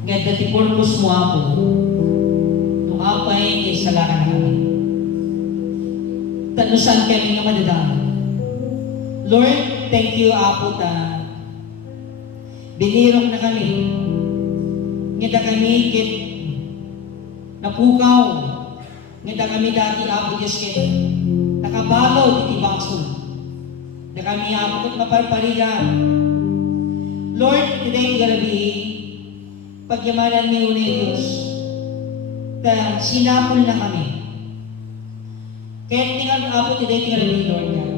Nga dati purpose mo ako, nung apay ay salakan na kami. Tanusan kami nga madadama. Lord, thank you, Apo, ta binirok na kami. Nga kami kit napukaw. Nga kami dati, Apo Diyos, kit nakabalo iti baksol. Na kami, Apo, kit maparparigan. Lord, today gonna be pagyamanan niyo ni Diyos na sinapol na kami. Kaya tingnan, Apo, today gonna be, Lord God.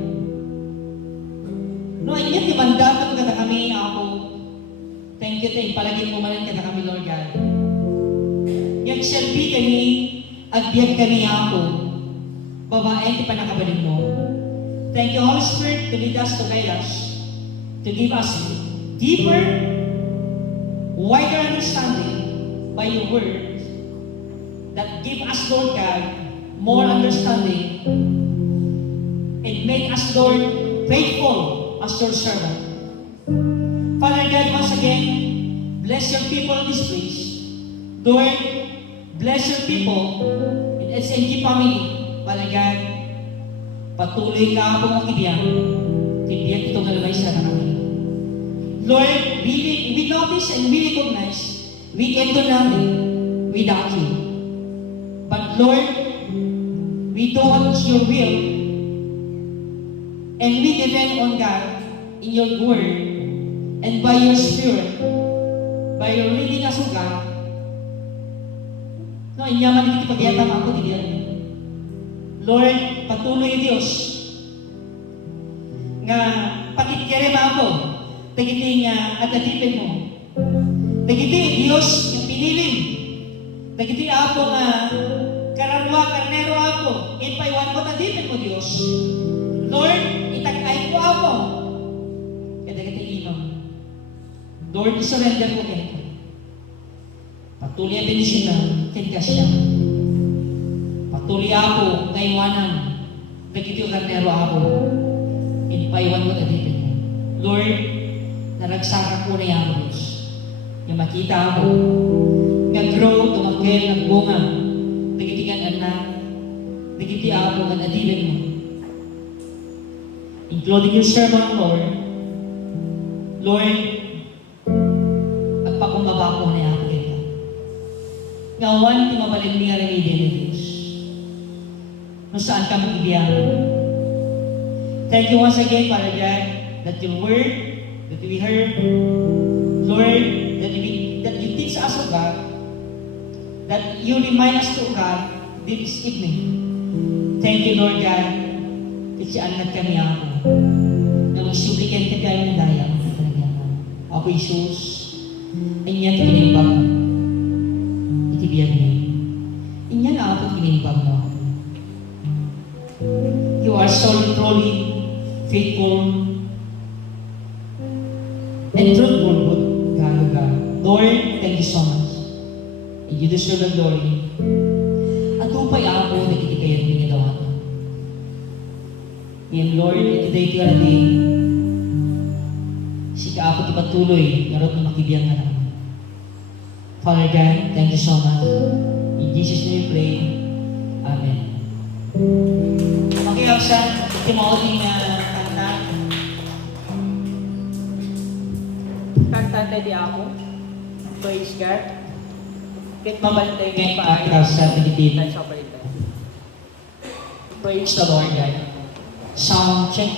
No, ingat ibandaton ka na kami, Apo. Thank you, tayo. Palaging pumalan ka na kami, Lord God. Yung selfie kami, agbyag kami, Apo. Babae, di pa nakabalin mo. Thank you, Holy Spirit, to lead us, to guide us, to give us deeper, wider understanding by your word that give us, Lord God, more understanding and make us, Lord, faithful as your servant. Father God, once again, bless your people in this place. Lord, bless your people in SNG family. Father God, patuloy ka po mga kibiyang. Kibiyang ito galabay sa namin. Lord, we notice and we recognize we can do nothing without you. But Lord, we do what is your will. And we depend on God in your word and by your spirit, by your reading as of God. No, inyaman iti pagyatang ako ti Diyan. Lord, patuloy Diyos nga pakitkere ako tagiti nga at atipin mo. Tagiti Diyos yung piniling. Tagiti ako nga kararwa, karnero ako. Ipaiwan mo tagipin mo Diyos. Lord, itagay ko ako. Kaya tagiti inom. Lord, isurrender ko kayo. Patuloy ang benisin na tinkas siya. Patuloy ako ngaywanan. Tagiti yung karnero ako. Ipaiwan mo tagipin mo. Lord, naragsaka ko na yung Diyos. Yung makita ako, nag-grow, tumakil, nagbunga, nagitigan anak, nagiti ako, nag-adilin mo. Including your sermon, Lord. Lord, at pakumbaba ko na yung ako kita. Ngawan, timabalin niya rin ni Diyos. Kung saan ka mag-ibiyang. Thank you once again, Father God, that your word that we heard, Lord, that you teach us, O God, that you remind us to God this evening. Thank you, Lord God, kasi angat kami ako, na magsublikan ka tayo ng daya. Ako, Isus, ay niya kinimbag mo. Itibiyag mo. Inya na ako kinimbag mo. You are so truly faithful and truthful, good God, O God. Lord, thank you so much. And you deserve the glory. At upay ako, nagkikikayan mo niya daw ako. And Lord, today ito na din, si ka ako tipatuloy, narot na makibiyang ka naman. Father God, thank you so much. In Jesus' name we pray. Amen. Okay, Aksan, Timothy na kanta di ako. Praise God. Kahit mabantay ngayon pa ay sa tagititan sa palitan. Praise the Lord God. Sound check.